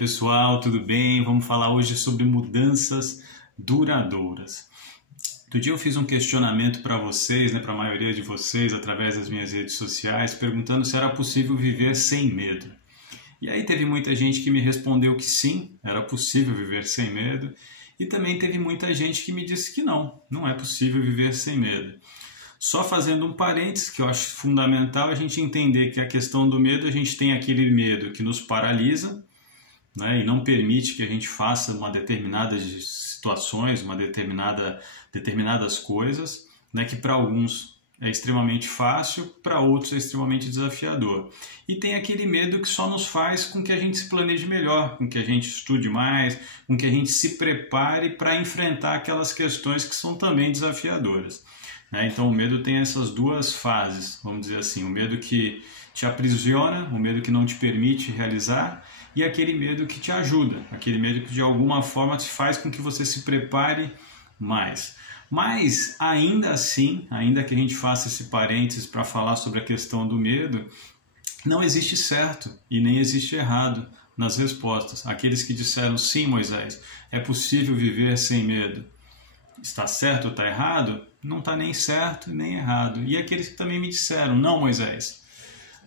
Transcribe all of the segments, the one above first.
pessoal, tudo bem? Vamos falar hoje sobre mudanças duradouras. Outro dia eu fiz um questionamento para vocês, para a maioria de vocês, através das minhas redes sociais, perguntando se era possível viver sem medo. E aí teve muita gente que me respondeu que sim, era possível viver sem medo, e também teve muita gente que me disse que não é possível viver sem medo. Só fazendo um parênteses, que eu acho fundamental a gente entender que a questão do medo, a gente tem aquele medo que nos paralisa, e não permite que a gente faça uma determinadas situações, determinadas coisas, que para alguns é extremamente fácil, para outros é extremamente desafiador. E tem aquele medo que só nos faz com que a gente se planeje melhor, com que a gente estude mais, com que a gente se prepare para enfrentar aquelas questões que são também desafiadoras. Então o medo tem essas duas fases, vamos dizer assim, o medo que te aprisiona, o medo que não te permite realizar e aquele medo que te ajuda, aquele medo que de alguma forma te faz com que você se prepare mais. Mas ainda assim, ainda que a gente faça esse parênteses para falar sobre a questão do medo, não existe certo e nem existe errado nas respostas. Aqueles que disseram sim, Moisés, é possível viver sem medo. Está certo ou está errado? Não está nem certo nem errado. E aqueles que também me disseram, não, Moisés,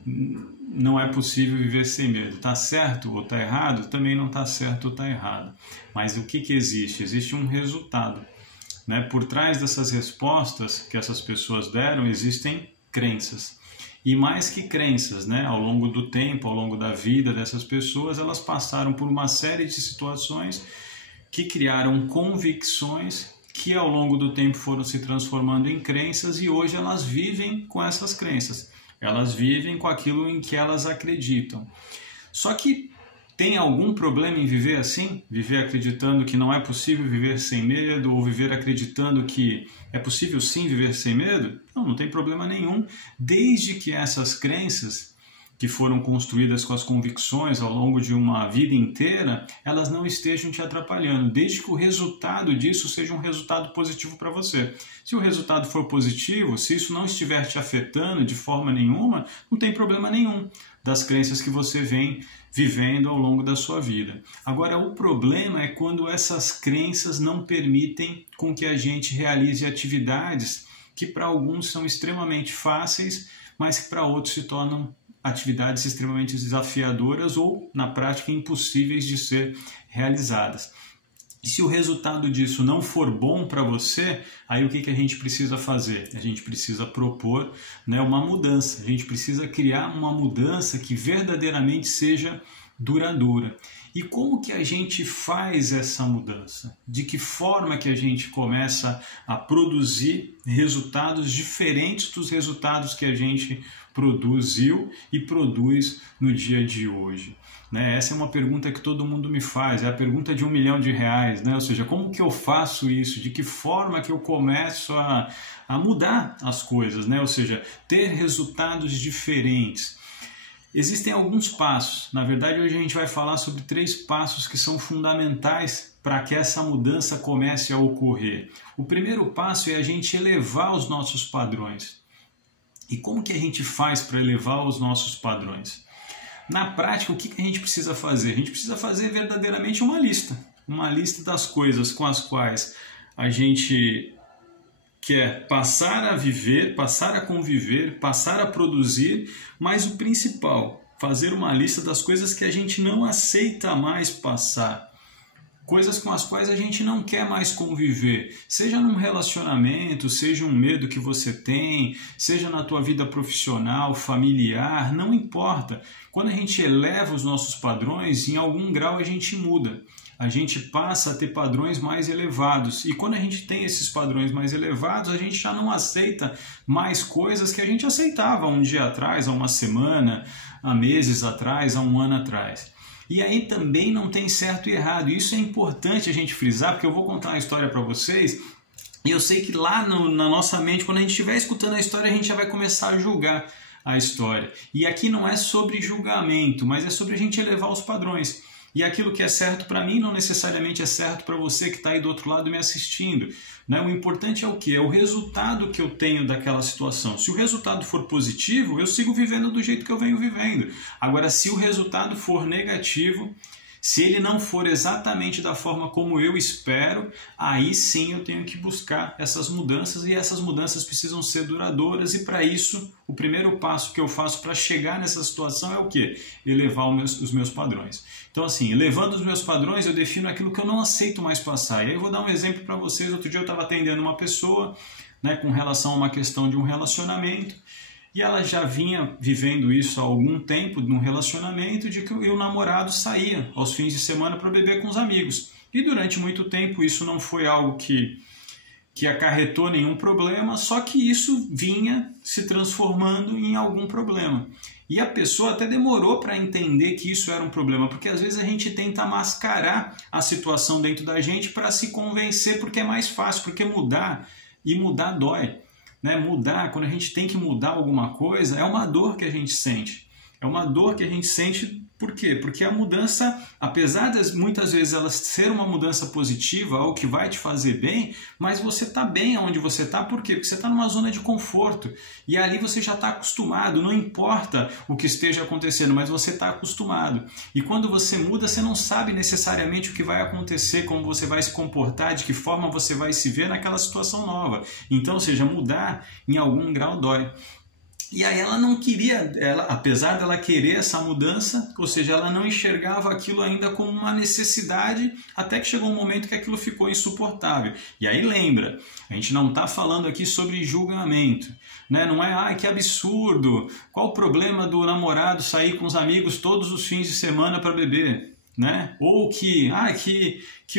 não é possível viver sem medo. Está certo ou está errado? Também não está certo ou está errado. Mas o que existe? Existe um resultado. Por trás dessas respostas que essas pessoas deram, existem crenças. E mais que crenças, ao longo do tempo, ao longo da vida dessas pessoas, elas passaram por uma série de situações que criaram convicções que ao longo do tempo foram se transformando em crenças e hoje elas vivem com essas crenças. Elas vivem com aquilo em que elas acreditam. Só que tem algum problema em viver assim? Viver acreditando que não é possível viver sem medo ou viver acreditando que é possível sim viver sem medo? Não tem problema nenhum, desde que essas crenças que foram construídas com as convicções ao longo de uma vida inteira, elas não estejam te atrapalhando, desde que o resultado disso seja um resultado positivo para você. Se o resultado for positivo, se isso não estiver te afetando de forma nenhuma, não tem problema nenhum das crenças que você vem vivendo ao longo da sua vida. Agora, o problema é quando essas crenças não permitem com que a gente realize atividades que para alguns são extremamente fáceis, mas que para outros se tornam atividades extremamente desafiadoras ou, na prática, impossíveis de ser realizadas. E se o resultado disso não for bom para você, aí o que a gente precisa fazer? A gente precisa propor uma mudança, a gente precisa criar uma mudança que verdadeiramente seja duradoura. E como que a gente faz essa mudança? De que forma que a gente começa a produzir resultados diferentes dos resultados que a gente produziu e produz no dia de hoje? Essa é uma pergunta que todo mundo me faz, é a pergunta de R$1 milhão, ou seja, como que eu faço isso? De que forma que eu começo a mudar as coisas, ou seja, ter resultados diferentes? Existem alguns passos, na verdade hoje a gente vai falar sobre 3 passos que são fundamentais para que essa mudança comece a ocorrer. O primeiro passo é a gente elevar os nossos padrões. E como que a gente faz para elevar os nossos padrões? Na prática, o que a gente precisa fazer? A gente precisa fazer verdadeiramente uma lista das coisas com as quais a gente quer passar a viver, passar a conviver, passar a produzir, mas o principal, fazer uma lista das coisas que a gente não aceita mais passar. Coisas com as quais a gente não quer mais conviver, seja num relacionamento, seja um medo que você tem, seja na tua vida profissional, familiar, não importa. Quando a gente eleva os nossos padrões, em algum grau a gente muda. A gente passa a ter padrões mais elevados. E quando a gente tem esses padrões mais elevados, a gente já não aceita mais coisas que a gente aceitava um dia atrás, há uma semana, há meses atrás, há um ano atrás. E aí também não tem certo e errado. Isso é importante a gente frisar, porque eu vou contar uma história para vocês. E eu sei que lá na nossa mente, quando a gente estiver escutando a história, a gente já vai começar a julgar a história. E aqui não é sobre julgamento, mas é sobre a gente elevar os padrões. E aquilo que é certo para mim não necessariamente é certo para você que está aí do outro lado me assistindo. O importante é o quê? É o resultado que eu tenho daquela situação. Se o resultado for positivo, eu sigo vivendo do jeito que eu venho vivendo. Agora, se o resultado for negativo, Se ele não for exatamente da forma como eu espero, aí sim eu tenho que buscar essas mudanças, e essas mudanças precisam ser duradouras, e para isso o primeiro passo que eu faço para chegar nessa situação é o quê? Elevar os meus padrões. Então assim, elevando os meus padrões, eu defino aquilo que eu não aceito mais passar. E aí eu vou dar um exemplo para vocês. Outro dia eu estava atendendo uma pessoa, né, com relação a uma questão de um relacionamento, e ela já vinha vivendo isso há algum tempo, num relacionamento, de que o namorado saía aos fins de semana para beber com os amigos. E durante muito tempo isso não foi algo que acarretou nenhum problema, só que isso vinha se transformando em algum problema. E a pessoa até demorou para entender que isso era um problema, porque às vezes a gente tenta mascarar a situação dentro da gente para se convencer, porque é mais fácil, porque mudar dói. Né? Mudar, quando a gente tem que mudar alguma coisa, é uma dor que a gente sente. É uma dor que a gente sente, por quê? Porque a mudança, apesar de muitas vezes ela ser uma mudança positiva, algo que vai te fazer bem, mas você está bem onde você está, por quê? Porque você está numa zona de conforto, e ali você já está acostumado, não importa o que esteja acontecendo, mas você está acostumado. E quando você muda, você não sabe necessariamente o que vai acontecer, como você vai se comportar, de que forma você vai se ver naquela situação nova. Então, ou seja, mudar em algum grau dói. E aí ela não queria, apesar dela querer essa mudança, ou seja, ela não enxergava aquilo ainda como uma necessidade, até que chegou um momento que aquilo ficou insuportável. E aí lembra, a gente não está falando aqui sobre julgamento, né? Não é, que absurdo, qual o problema do namorado sair com os amigos todos os fins de semana para beber? Né? Ou que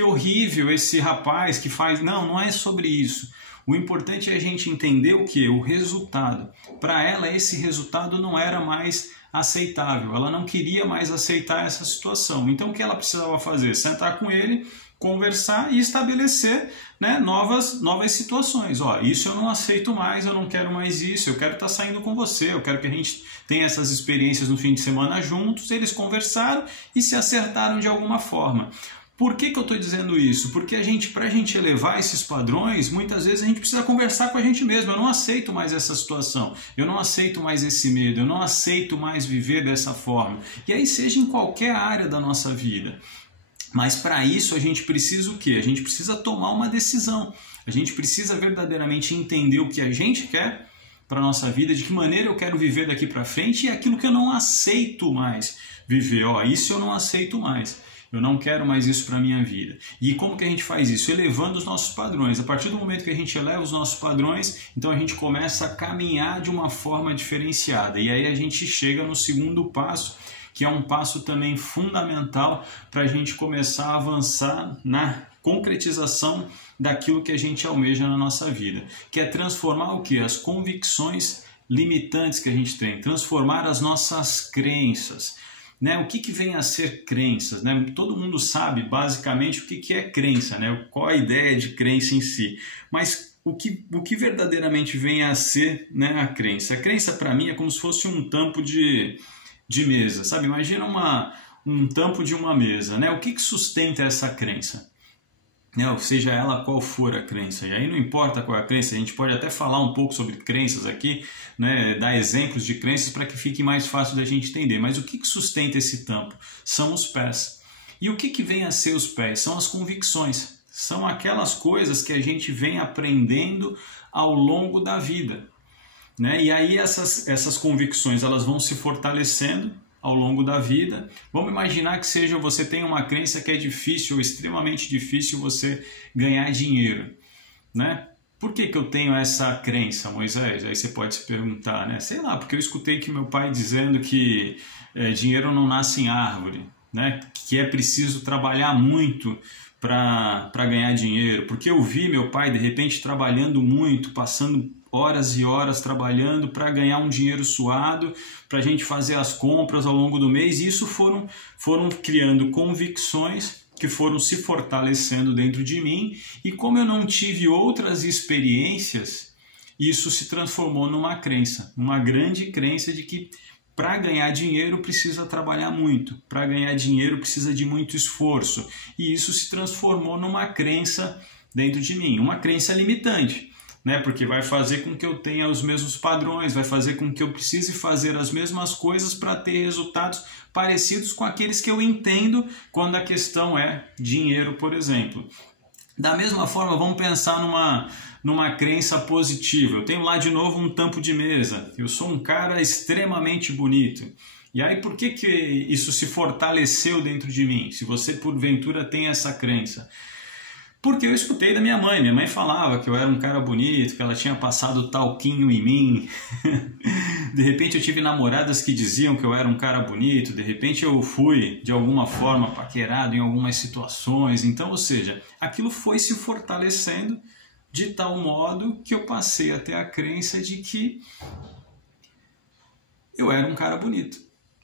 horrível esse rapaz que faz... Não é sobre isso. O importante é a gente entender o que? O resultado. Para ela, esse resultado não era mais aceitável. Ela não queria mais aceitar essa situação. Então, o que ela precisava fazer? Sentar com ele, conversar e estabelecer, né, novas situações. Isso eu não aceito mais, eu não quero mais isso, eu quero estar saindo com você, eu quero que a gente tenha essas experiências no fim de semana juntos. Eles conversaram e se acertaram de alguma forma. Por que eu estou dizendo isso? Porque para a gente elevar esses padrões, muitas vezes a gente precisa conversar com a gente mesmo. Eu não aceito mais essa situação, eu não aceito mais esse medo, eu não aceito mais viver dessa forma. E aí seja em qualquer área da nossa vida. Mas para isso a gente precisa o quê? A gente precisa tomar uma decisão. A gente precisa verdadeiramente entender o que a gente quer para a nossa vida, de que maneira eu quero viver daqui para frente, e aquilo que eu não aceito mais viver. Isso eu não aceito mais. Eu não quero mais isso para a minha vida. E como que a gente faz isso? Elevando os nossos padrões. A partir do momento que a gente eleva os nossos padrões, então a gente começa a caminhar de uma forma diferenciada. E aí a gente chega no segundo passo, que é um passo também fundamental para a gente começar a avançar na concretização daquilo que a gente almeja na nossa vida. Que é transformar o quê? As convicções limitantes que a gente tem. Transformar as nossas crenças. Né? O que vem a ser crenças? Né? Todo mundo sabe basicamente o que é crença, né? Qual a ideia de crença em si. Mas o que verdadeiramente vem a ser, né, a crença? A crença para mim é como se fosse um tampo de mesa. Sabe? Imagina um tampo de uma mesa. Né? O que sustenta essa crença? Ou seja ela qual for a crença. E aí não importa qual é a crença, a gente pode até falar um pouco sobre crenças aqui, né, dar exemplos de crenças para que fique mais fácil da gente entender. Mas o que sustenta esse tampo? São os pés. E o que vem a ser os pés? São as convicções. São aquelas coisas que a gente vem aprendendo ao longo da vida. Né? E aí essas convicções elas vão se fortalecendo ao longo da vida. Vamos imaginar que você tem uma crença que é difícil, ou extremamente difícil você ganhar dinheiro, né? Por que eu tenho essa crença, Moisés? Aí você pode se perguntar, né? Sei lá, porque eu escutei que meu pai dizendo que dinheiro não nasce em árvore, né? Que é preciso trabalhar muito para ganhar dinheiro, porque eu vi meu pai de repente trabalhando muito, passando horas e horas trabalhando para ganhar um dinheiro suado, para a gente fazer as compras ao longo do mês, e isso foram criando convicções que foram se fortalecendo dentro de mim, e como eu não tive outras experiências, isso se transformou numa crença, uma grande crença de que para ganhar dinheiro precisa trabalhar muito, para ganhar dinheiro precisa de muito esforço, e isso se transformou numa crença dentro de mim, uma crença limitante. né? Porque vai fazer com que eu tenha os mesmos padrões, vai fazer com que eu precise fazer as mesmas coisas para ter resultados parecidos com aqueles que eu entendo quando a questão é dinheiro, por exemplo. Da mesma forma, vamos pensar numa crença positiva. Eu tenho lá de novo um tampo de mesa. Eu sou um cara extremamente bonito. E aí, por que isso se fortaleceu dentro de mim? Se você, porventura, tem essa crença. Porque eu escutei da minha mãe. Minha mãe falava que eu era um cara bonito, que ela tinha passado talquinho em mim. De repente eu tive namoradas que diziam que eu era um cara bonito. De repente eu fui, de alguma forma, paquerado em algumas situações. Então, ou seja, aquilo foi se fortalecendo de tal modo que eu passei a ter a crença de que eu era um cara bonito.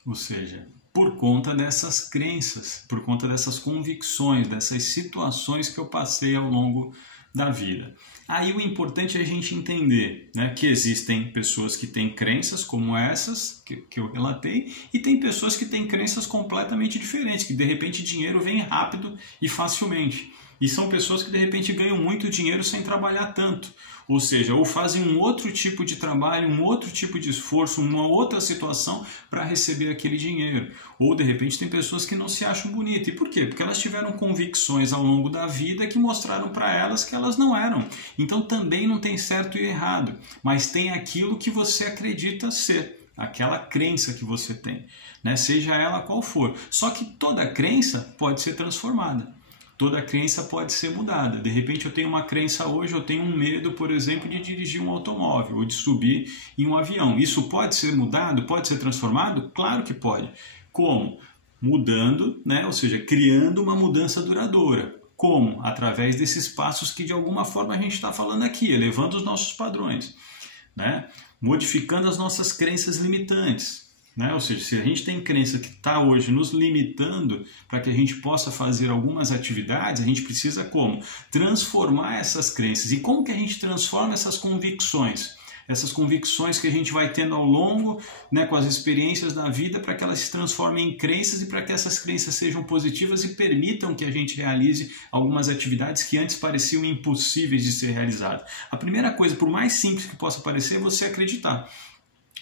Ou seja, por conta dessas crenças, por conta dessas convicções, dessas situações que eu passei ao longo da vida. Aí o importante é a gente entender, né, que existem pessoas que têm crenças como essas que eu relatei e tem pessoas que têm crenças completamente diferentes, que de repente dinheiro vem rápido e facilmente. E são pessoas que de repente ganham muito dinheiro sem trabalhar tanto. Ou seja, ou fazem um outro tipo de trabalho, um outro tipo de esforço, uma outra situação para receber aquele dinheiro. Ou de repente tem pessoas que não se acham bonitas. E por quê? Porque elas tiveram convicções ao longo da vida que mostraram para elas que elas não eram. Então também não tem certo e errado, mas tem aquilo que você acredita ser. Aquela crença que você tem, né? Seja ela qual for. Só que toda crença pode ser transformada. Toda crença pode ser mudada. De repente eu tenho uma crença hoje, eu tenho um medo, por exemplo, de dirigir um automóvel ou de subir em um avião. Isso pode ser mudado? Pode ser transformado? Claro que pode. Como? Mudando, né? Ou seja, criando uma mudança duradoura. Como? Através desses passos que de alguma forma a gente está falando aqui, elevando os nossos padrões, né? Modificando as nossas crenças limitantes. Né? Ou seja, se a gente tem crença que está hoje nos limitando para que a gente possa fazer algumas atividades, a gente precisa como? Transformar essas crenças. E como que a gente transforma essas convicções? Essas convicções que a gente vai tendo ao longo, né, com as experiências da vida, para que elas se transformem em crenças e para que essas crenças sejam positivas e permitam que a gente realize algumas atividades que antes pareciam impossíveis de ser realizadas. A primeira coisa, por mais simples que possa parecer, é você acreditar.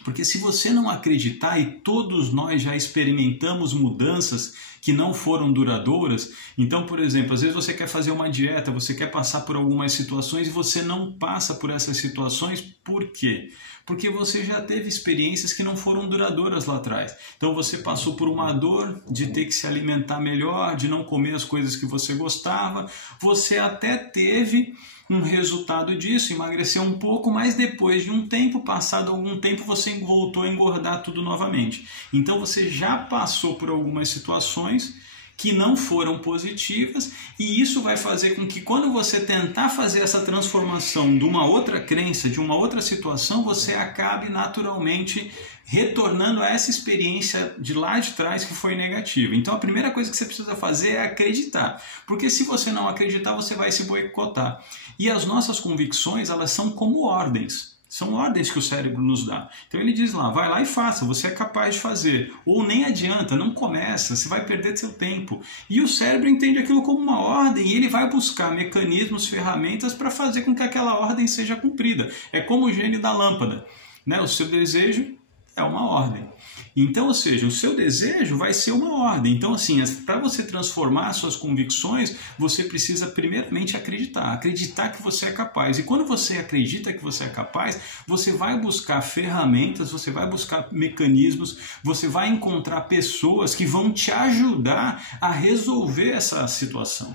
Porque se você não acreditar, e todos nós já experimentamos mudanças que não foram duradouras, então, por exemplo, às vezes você quer fazer uma dieta, você quer passar por algumas situações e você não passa por essas situações, por quê? Porque você já teve experiências que não foram duradouras lá atrás. Então você passou por uma dor de ter que se alimentar melhor, de não comer as coisas que você gostava, você até teve um resultado disso, emagreceu um pouco, mas depois de um tempo, passado algum tempo, você voltou a engordar tudo novamente. Então você já passou por algumas situações que não foram positivas e isso vai fazer com que quando você tentar fazer essa transformação de uma outra crença, de uma outra situação, você acabe naturalmente retornando a essa experiência de lá de trás que foi negativa. Então a primeira coisa que você precisa fazer é acreditar, porque se você não acreditar, você vai se boicotar. E as nossas convicções, elas são como ordens. São ordens que o cérebro nos dá. Então ele diz lá, vai lá e faça, você é capaz de fazer. Ou nem adianta, não começa, você vai perder seu tempo. E o cérebro entende aquilo como uma ordem e ele vai buscar mecanismos, ferramentas para fazer com que aquela ordem seja cumprida. É como o gênio da lâmpada, né? O seu desejo é uma ordem. Então, ou seja, o seu desejo vai ser uma ordem. Então, assim, para você transformar suas convicções, você precisa primeiramente acreditar. Acreditar que você é capaz. E quando você acredita que você é capaz, você vai buscar ferramentas, você vai buscar mecanismos, você vai encontrar pessoas que vão te ajudar a resolver essa situação.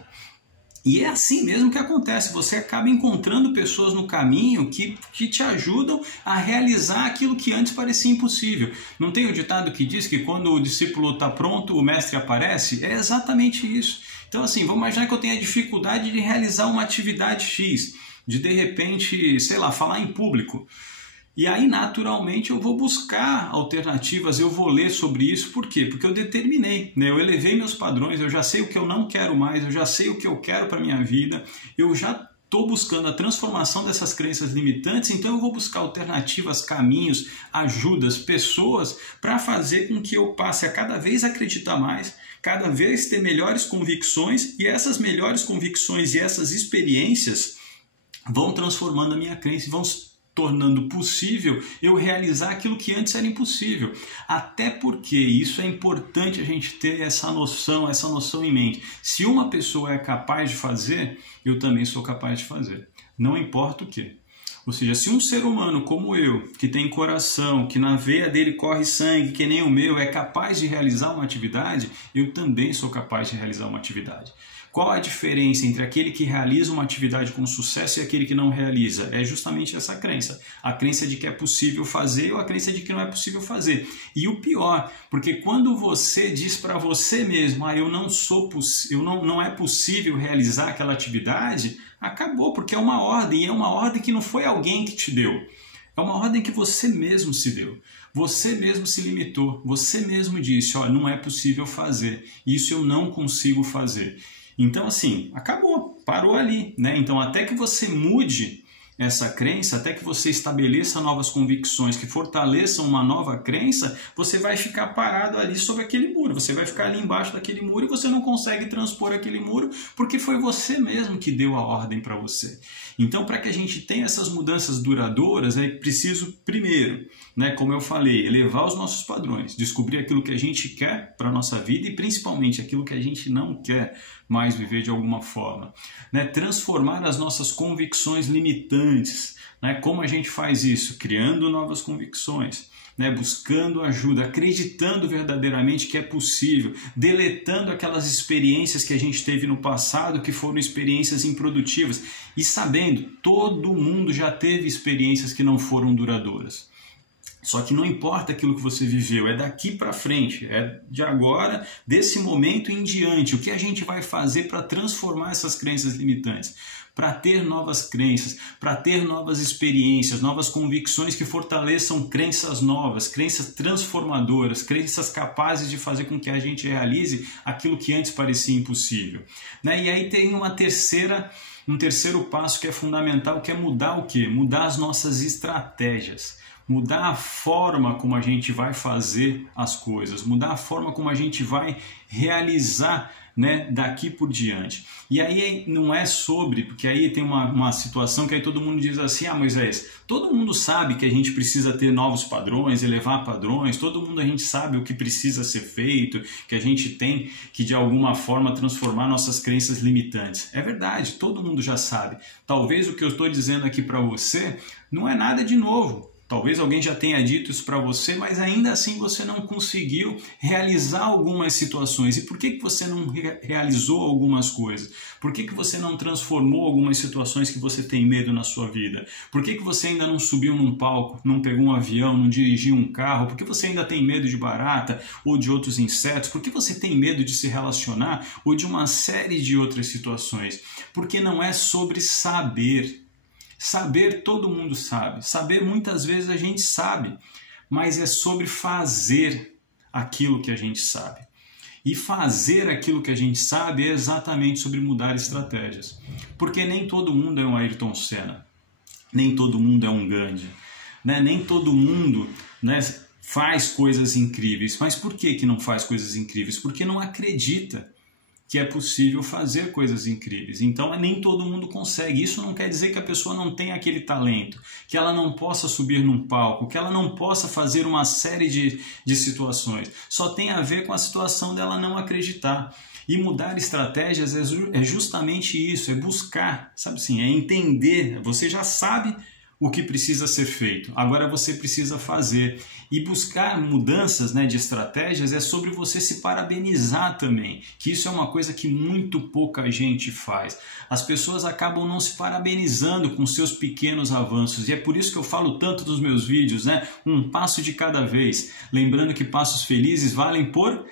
E é assim mesmo que acontece, você acaba encontrando pessoas no caminho que te ajudam a realizar aquilo que antes parecia impossível. Não tem o ditado que diz que quando o discípulo está pronto, o mestre aparece? É exatamente isso. Então assim, vamos imaginar que eu tenha dificuldade de realizar uma atividade X, de repente, sei lá, falar em público. E aí, naturalmente, eu vou buscar alternativas, eu vou ler sobre isso. Por quê? Porque eu determinei, né? Eu elevei meus padrões, eu já sei o que eu não quero mais, eu já sei o que eu quero para a minha vida, eu já estou buscando a transformação dessas crenças limitantes, então eu vou buscar alternativas, caminhos, ajudas, pessoas para fazer com que eu passe a cada vez acreditar mais, cada vez ter melhores convicções, e essas melhores convicções e essas experiências vão transformando a minha crença e vão tornando possível eu realizar aquilo que antes era impossível. Até porque isso é importante a gente ter essa noção em mente. Se uma pessoa é capaz de fazer, eu também sou capaz de fazer. Não importa o quê. Ou seja, se um ser humano como eu, que tem coração, que na veia dele corre sangue, que nem o meu, é capaz de realizar uma atividade, eu também sou capaz de realizar uma atividade. Qual a diferença entre aquele que realiza uma atividade com sucesso e aquele que não realiza? É justamente essa crença. A crença de que é possível fazer ou a crença de que não é possível fazer. E o pior, porque quando você diz para você mesmo, não é possível realizar aquela atividade, acabou, porque é uma ordem, e é uma ordem que não foi alguém que te deu. É uma ordem que você mesmo se deu. Você mesmo se limitou. Você mesmo disse, ó, não é possível fazer. Isso eu não consigo fazer. Então, assim, acabou, parou ali, né? Então, até que você mude essa crença, até que você estabeleça novas convicções que fortaleçam uma nova crença, você vai ficar parado ali sobre aquele muro, você vai ficar ali embaixo daquele muro e você não consegue transpor aquele muro porque foi você mesmo que deu a ordem para você. Então, para que a gente tenha essas mudanças duradouras, é preciso, primeiro, né, como eu falei, elevar os nossos padrões, descobrir aquilo que a gente quer para a nossa vida e principalmente aquilo que a gente não quer mais viver de alguma forma. Né? Transformar as nossas convicções limitantes. Né? Como a gente faz isso? Criando novas convicções. Né, buscando ajuda, acreditando verdadeiramente que é possível, deletando aquelas experiências que a gente teve no passado que foram experiências improdutivas e sabendo, todo mundo já teve experiências que não foram duradouras. Só que não importa aquilo que você viveu, é daqui para frente, é de agora, desse momento em diante, o que a gente vai fazer para transformar essas crenças limitantes, para ter novas crenças, para ter novas experiências, novas convicções que fortaleçam crenças novas, crenças transformadoras, crenças capazes de fazer com que a gente realize aquilo que antes parecia impossível. Né? E aí tem um terceiro passo que é fundamental, que é mudar o quê? Mudar as nossas estratégias. Mudar a forma como a gente vai fazer as coisas, mudar a forma como a gente vai realizar, né, daqui por diante. E aí não é porque aí tem uma situação que aí todo mundo diz assim, Moisés, todo mundo sabe que a gente precisa ter novos padrões, elevar padrões, todo mundo a gente sabe o que precisa ser feito, que a gente tem que de alguma forma transformar nossas crenças limitantes. É verdade, todo mundo já sabe. Talvez o que eu estou dizendo aqui para você não é nada de novo. Talvez alguém já tenha dito isso para você, mas ainda assim você não conseguiu realizar algumas situações. E por que você não realizou algumas coisas? Por que você não transformou algumas situações que você tem medo na sua vida? Por que você ainda não subiu num palco, não pegou um avião, não dirigiu um carro? Por que você ainda tem medo de barata ou de outros insetos? Por que você tem medo de se relacionar ou de uma série de outras situações? Porque não é sobre saber. Saber todo mundo sabe, saber muitas vezes a gente sabe, mas é sobre fazer aquilo que a gente sabe. E fazer aquilo que a gente sabe é exatamente sobre mudar estratégias. Porque nem todo mundo é um Ayrton Senna, nem todo mundo é um Gandhi, né? Nem todo mundo, né, faz coisas incríveis. Mas por que não faz coisas incríveis? Porque não acredita que é possível fazer coisas incríveis. Então nem todo mundo consegue. Isso não quer dizer que a pessoa não tenha aquele talento, que ela não possa subir num palco, que ela não possa fazer uma série de situações. Só tem a ver com a situação dela não acreditar. E mudar estratégias é justamente isso, é buscar, sabe assim, é entender. Você já sabe o que precisa ser feito, agora você precisa fazer. E buscar mudanças, né, de estratégias é sobre você se parabenizar também, que isso é uma coisa que muito pouca gente faz. As pessoas acabam não se parabenizando com seus pequenos avanços, e é por isso que eu falo tanto dos meus vídeos, né, um passo de cada vez, lembrando que passos felizes valem por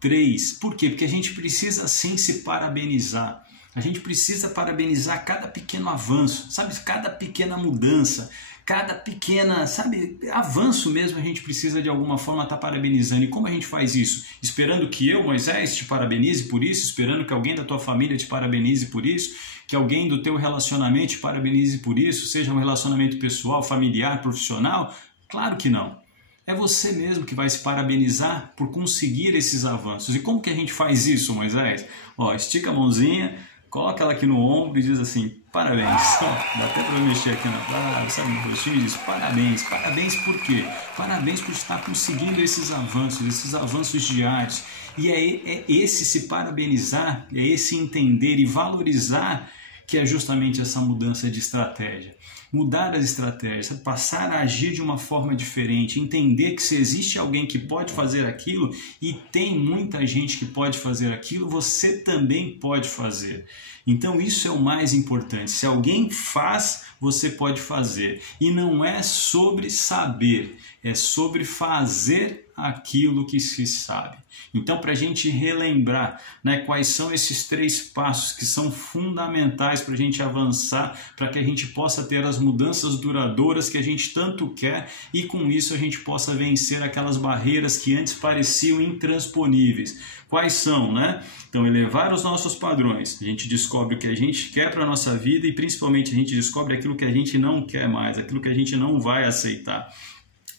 3. Por quê? Porque a gente precisa sim se parabenizar. A gente precisa parabenizar cada pequeno avanço, sabe? Cada pequena mudança, cada pequena, sabe, avanço mesmo a gente precisa de alguma forma estar parabenizando. E como a gente faz isso? Esperando que eu, Moisés, te parabenize por isso? Esperando que alguém da tua família te parabenize por isso? Que alguém do teu relacionamento te parabenize por isso? Seja um relacionamento pessoal, familiar, profissional? Claro que não. É você mesmo que vai se parabenizar por conseguir esses avanços. E como que a gente faz isso, Moisés? Ó, estica a mãozinha, coloca ela aqui no ombro e diz assim, parabéns. Dá até para mexer aqui na barba, sabe, no rostinho, e diz parabéns. Parabéns por quê? Parabéns por estar conseguindo esses avanços diários. E é esse se parabenizar, é esse entender e valorizar que é justamente essa mudança de estratégia. Mudar as estratégias, passar a agir de uma forma diferente, entender que se existe alguém que pode fazer aquilo e tem muita gente que pode fazer aquilo, você também pode fazer. Então isso é o mais importante. Se alguém faz, você pode fazer. E não é sobre saber, é sobre fazer aquilo que se sabe. Então, para a gente relembrar, né, quais são esses 3 passos que são fundamentais para a gente avançar, para que a gente possa ter as mudanças duradouras que a gente tanto quer e com isso a gente possa vencer aquelas barreiras que antes pareciam intransponíveis. Quais são, né? Então, elevar os nossos padrões. A gente descobre o que a gente quer para a nossa vida e principalmente a gente descobre aquilo que a gente não quer mais, aquilo que a gente não vai aceitar.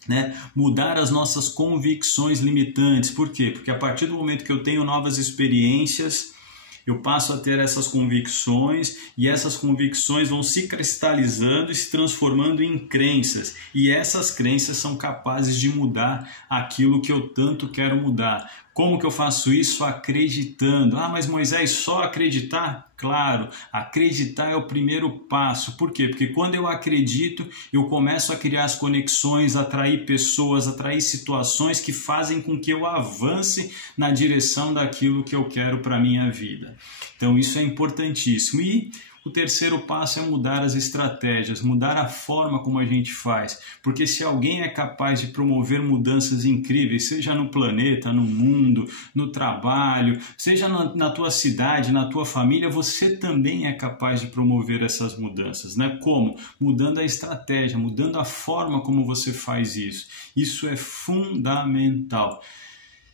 Né? Mudar as nossas convicções limitantes. Por quê? Porque a partir do momento que eu tenho novas experiências, eu passo a ter essas convicções e essas convicções vão se cristalizando e se transformando em crenças. E essas crenças são capazes de mudar aquilo que eu tanto quero mudar. Como que eu faço isso? Acreditando. Ah, mas Moisés, só acreditar? Claro, acreditar é o primeiro passo. Por quê? Porque quando eu acredito, eu começo a criar as conexões, atrair pessoas, atrair situações que fazem com que eu avance na direção daquilo que eu quero para a minha vida. Então isso é importantíssimo. E o terceiro passo é mudar as estratégias, mudar a forma como a gente faz. Porque se alguém é capaz de promover mudanças incríveis, seja no planeta, no mundo, no trabalho, seja na tua cidade, na tua família, você também é capaz de promover essas mudanças, né? Como? Mudando a estratégia, mudando a forma como você faz isso. Isso é fundamental.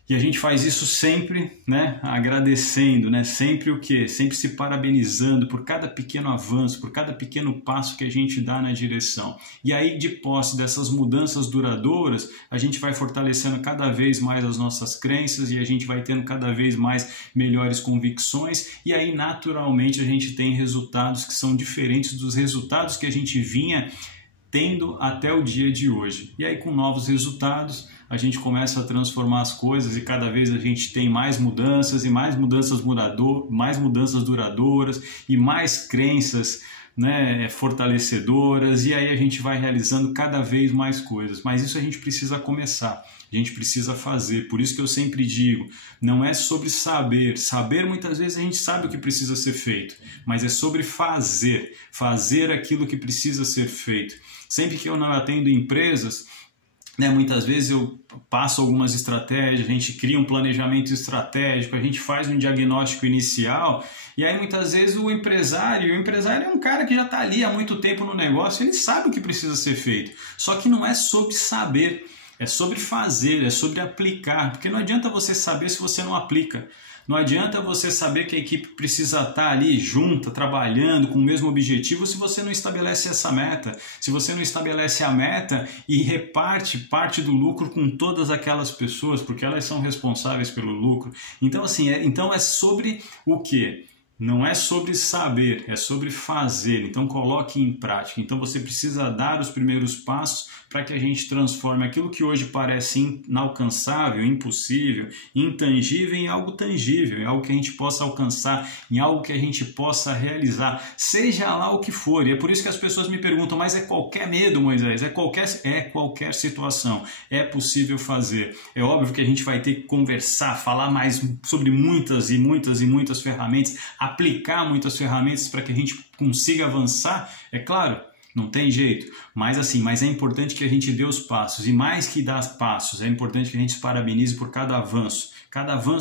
E a gente faz isso sempre, né, agradecendo, né, sempre o quê? Sempre se parabenizando por cada pequeno avanço, por cada pequeno passo que a gente dá na direção. E aí, de posse dessas mudanças duradouras, a gente vai fortalecendo cada vez mais as nossas crenças e a gente vai tendo cada vez mais melhores convicções e aí, naturalmente, a gente tem resultados que são diferentes dos resultados que a gente vinha tendo até o dia de hoje. E aí, com novos resultados, a gente começa a transformar as coisas e cada vez a gente tem mais mudanças e mais mudanças duradouras e mais crenças, né, fortalecedoras, e aí a gente vai realizando cada vez mais coisas. Mas isso a gente precisa começar, a gente precisa fazer. Por isso que eu sempre digo, não é sobre saber. Saber, muitas vezes, a gente sabe o que precisa ser feito, mas é sobre fazer aquilo que precisa ser feito. Sempre que eu não atendo empresas, né, muitas vezes eu passo algumas estratégias, a gente cria um planejamento estratégico, a gente faz um diagnóstico inicial e aí muitas vezes o empresário é um cara que já está ali há muito tempo no negócio, ele sabe o que precisa ser feito, só que não é sobre saber, é sobre fazer, é sobre aplicar, porque não adianta você saber se você não aplica. Não adianta você saber que a equipe precisa estar ali junta, trabalhando com o mesmo objetivo se você não estabelece essa meta. Se você não estabelece a meta e reparte parte do lucro com todas aquelas pessoas, porque elas são responsáveis pelo lucro. Então, assim, então é sobre o quê? Não é sobre saber, é sobre fazer. Então coloque em prática. Então você precisa dar os primeiros passos para que a gente transforme aquilo que hoje parece inalcançável, impossível, intangível em algo tangível, em algo que a gente possa alcançar, em algo que a gente possa realizar, seja lá o que for. E é por isso que as pessoas me perguntam, mas é qualquer medo, Moisés? É qualquer situação. É possível fazer. É óbvio que a gente vai ter que conversar, falar mais sobre muitas ferramentas, aplicar muitas ferramentas para que a gente consiga avançar, é claro, não tem jeito, mas é importante que a gente dê os passos, e mais que dar passos, é importante que a gente se parabenize por cada avanço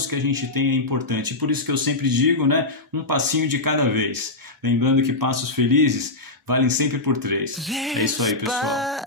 que a gente tem é importante, e por isso que eu sempre digo, né, um passinho de cada vez, lembrando que passos felizes valem sempre por 3. É isso aí, pessoal.